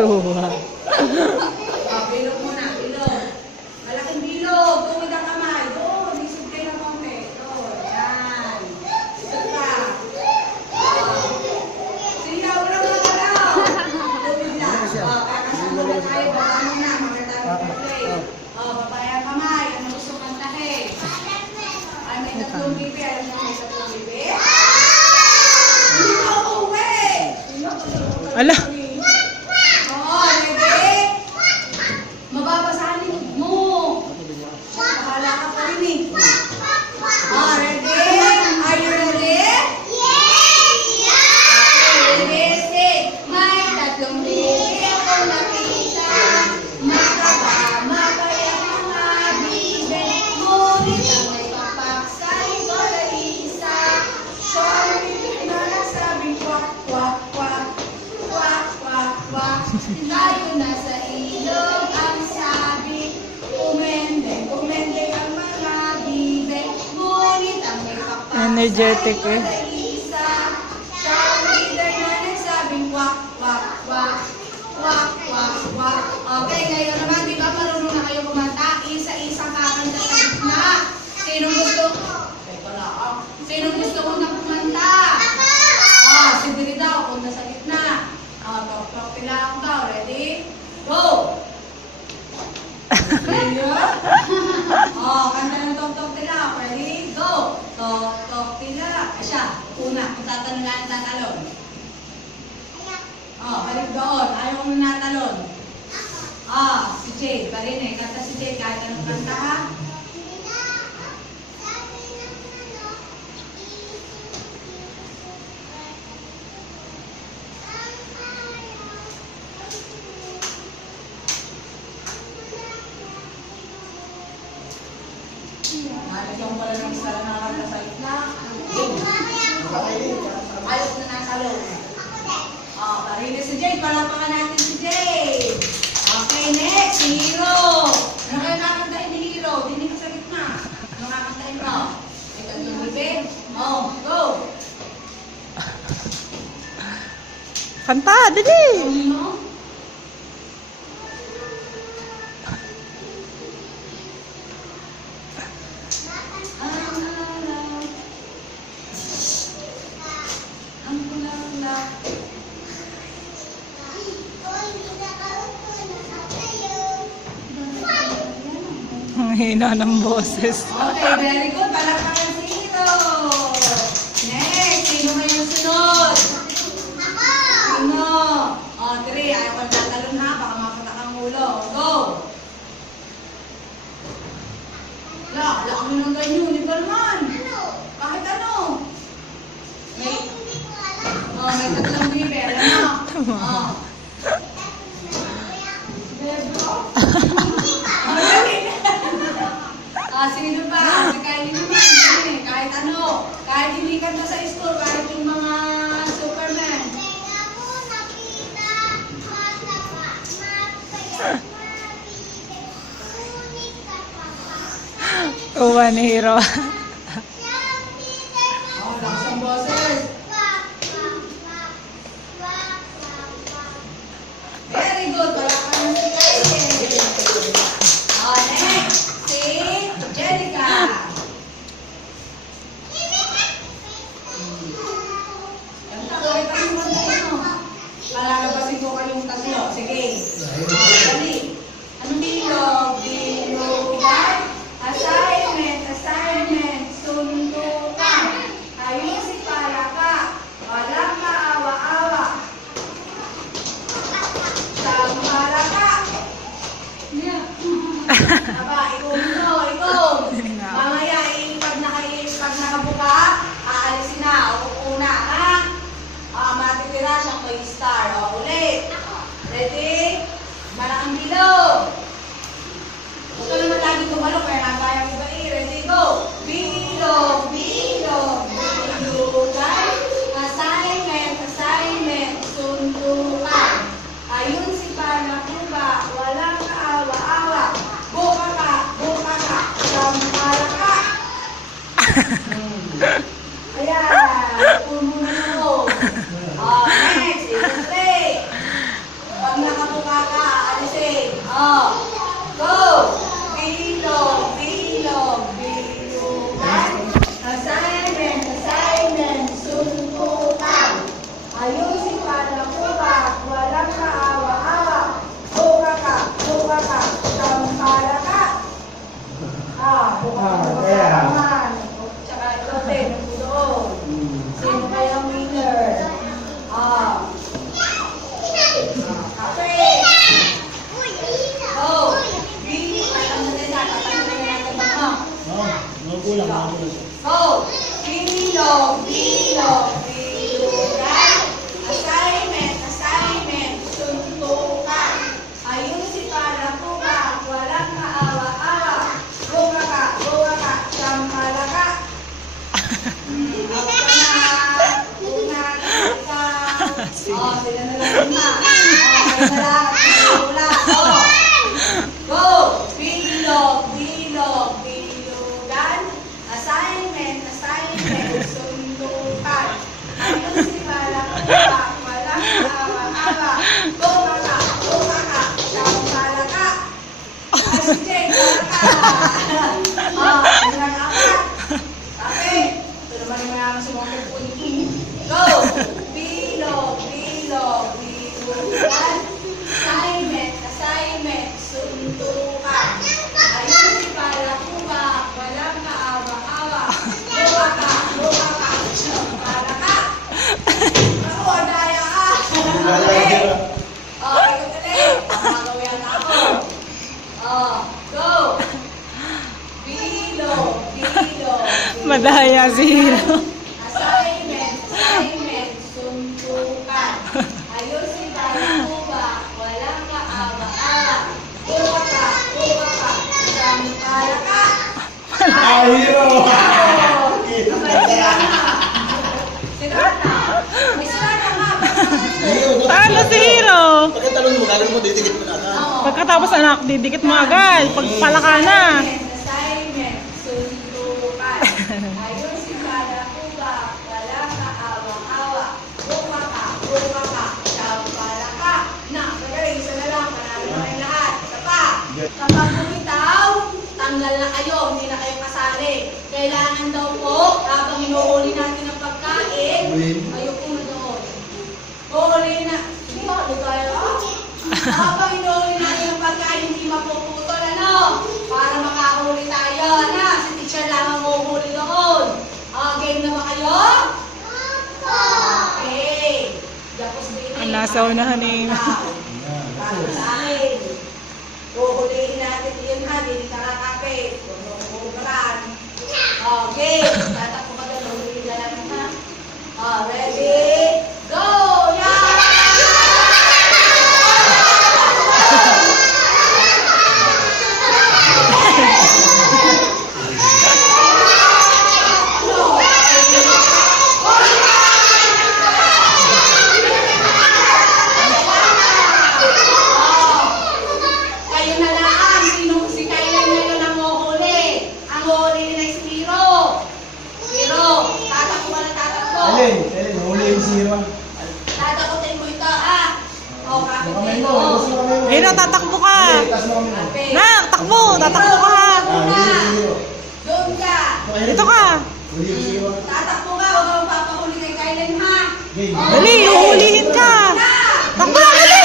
Tuwa. Bilog muna, bilog. Malaking bilog. Tumid ang kamay. Doon, isog kayo ng konti. Doon, yan. Isog ka. Siya, walang magalaw. Tumid lang. Kakasan muna tayo. Baba muna. Magandang play. Babaya ang kamay. Ano gusto kantahin? Ay, may tatlong bibi. Alam mo may tatlong bibi? Hindi ko uwi. Ala. Mababasahan yung mo. Bahala ka pa rin eh. Ready? Are you ready? Ready? May tatlong bibi akong nakita. Makabama kaya mga bibi. Ngunit ang may papaksa ito na isa. Siyang bibi na nagsabing kwak, kwak, kwak. Kwak, kwak, kwak. Tayo nasa ilog. Ang sabi, kumende, kumende ang mga bibe. Ngunit ang may papaksa Energetic ito eh. na isa. Siyang leader na nagsabing kwak, kwak, kwak. Kwak, kwak, kwak. Okay, ngayon naman, di ba marunong na kayo kumanta? Isa-isang kakanta sa gitna. Sinong gusto? Teka lang. Sinong gusto ko na kumanta? Si Diri daw, punta sa gitna. Tok-tok tila daw. Ready? Go! Ready? Kanta ng tok-tok tila. Ready? Go! Tok-tok tila. Asya, una. Kung tatanong na ang tatalon. Balik doon. Ayaw mo natalon. Si Jade. Parinig. Kanta si Jade. Kahit anong kanta ha? Yung pala ng isa na nakakanta sa gitna. Ayaw na nasa loob. Parinig si Jade. Palapakan natin si Jade. Okay, next. Si Hero. Ano kayo nakakantahin ni Hero? Dinig sa gitna. Ano nakakantahin mo? May tatlong bibig. Go. Kanta, dali. Ano? Ang hina ng boses. Okay, very good. Palakpakan si Hero. Next, sino ngayon sunod? Sino? Tiri, ayaw ko tatalon ha. Baka mapatak ang ulo. Go! Wala kami ng ganyan. Hindi ba naman? Kahit ano? May tatlong bibi. Alam mo? Bebro? Sino pa? Si Kylie naman. Kahit ano. Kahit hindi ka na sa school, kahit yung mga Superman. Tuwa ni Hero. Lakas ang boses. Very good. Wala ka na si Kylie. Next. Si Jerica. Kanta ko. Ay, paano mo tayo? Palalabasin ko kayong tatlo. Sige. Dali. Anong bilog? Bilogan. Assignment. Sundukan. Ayun si Palaka. Walang maawa-awa. Sa Palaka. Aba, ikaw. Mamaya, pag nakabuka, aalisin na. Una, ha? Matitira siyang may star. Ulit. Ready? Malaking bilog. Huwag ka naman lagi tumalo, kaya nagaya mo ba eh. Ready, go! Bilog, bilog, bilogan. Assignment, sundukan. Ayun si Panakuba, walang kaawa-awa. Buka ka, sampala ka. Ayan, puno na ako. Next, play. Pag nakapuno Go! Bilog, bilog, bilugan. Assignment, assignment, suntukan. Ayusin para kubak, walang kaawa-awa. Buka ka, tampala ka. Buka naman. Tsaka ito din, doon. Sino kayang winner? Okay. Oh, bilog. Ay, ang nalala. Tatanggalin natin ba? Oh, bilog, bilog, bilugan. Assignment, assignment, suntukan. Ayusin para kubak, walang kaawa-awa. Buka ka, sampala ka. Una, ikaw. Sila na lang na. Kayo na lang, wala. Go! Bilog, bilog, bilugan. Assignment, assignment, sundukan. Ayusin para kubak, walang kaawa-awa. Buka ka, sampala ka. Si Jane, wala ka. Ilan apat. Okay. Ito naman yung mayaman si Monte Punti. Go! Bilog, bilog, bilugan. Assignment, assignment, suntukan. Ayusin para kubak, walang kaawa-awa. Buka ka, sampala ka. Ako, daya ka. Okay. Okay, ulit. Mamagawian na ako. Go! Bilog, bilog, Madaya si Hiro. assignment, assignment, suntukan. Ayusin para kubak, walang kaawa-awa. Buka ka, sampala ka. Sirata. May sirata nga. Talo si Hiro. Pagkatalon mo, gagawin mo, didikit mo na. Pagkatapos anak, didikit mo agad. Pagpalaka na. Assignment, suntukan. Ayusin para kubak, walang kaawa-awa. Buka ka, sampala ka. Na, magaling, isa na lang, panalo na kayo lahat. Isa pa. Kapag bumitaw, tanggal na kayo, hindi na kayo kasali. Kailangan daw po, habang inuhuli natin ang pagkain, ayoko na doon. Uhuli na. Hindi ako, di tayo. Habang inuhuli natin ang pagkain, hindi mapuputol, ano? Para makahuli tayo, ano? Si teacher lang ang uhuli doon. Game na ba kayo? Okay. Tapos din. Ang nasa unahan eh. Para sa akin. Uhulihin natin yun ha, hindi nakakapit. Uhulihan. Okay. Tatakbo ka doon, uhulihin na natin ha. Ready? Go! Yeah! Kayo na lang, si Kailan ngayon ang uhuli. Ang uhuli na si Hiro. Hiro, tatakbo ka na tatakbo. Alin, huli yung zero. Tatakutin mo ito, ha? O, kapit Kamay ito. mo, gusto mo kamay mo. Hiro, tatakbo ka. Taas mo kamay mo. Kapit. Na, takbo. Tatakbo ka ha. Doon ka. Dito ka. Huli yung zero. Tatakbo ka, huwag kang papahuli kay Kailan, ha? Game. Dali, uhulihin ka. Takbo na, dali.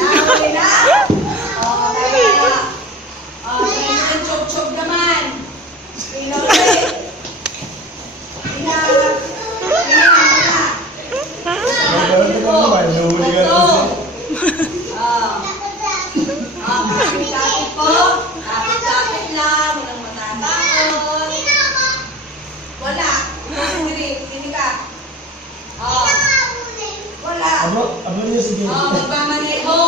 Nahuli na? O, tama. O, yung chog-chog naman. Pinuli. Ina. Ganun ka naman, nahuli ka na kasi. Kapit-kapit po. Kapit-kapit lang. Walang matatakot. Wala. Hindi ka. Wala. Ano niya si game? Magmamaneho.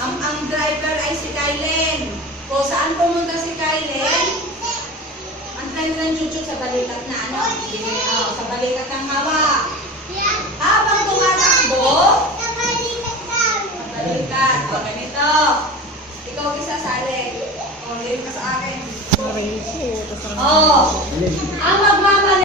Ang driver ay si Kailen. Kung saan pumunta si Kailen, ang trend ng chuchuk sa balikat na ano? Sa balikat ng hawak. Habang tumatakbo, baliktad. O, ganito. Ikaw isasali. O, lirin ka sa akin. Aray ko. Tas ang- O, ang magmamali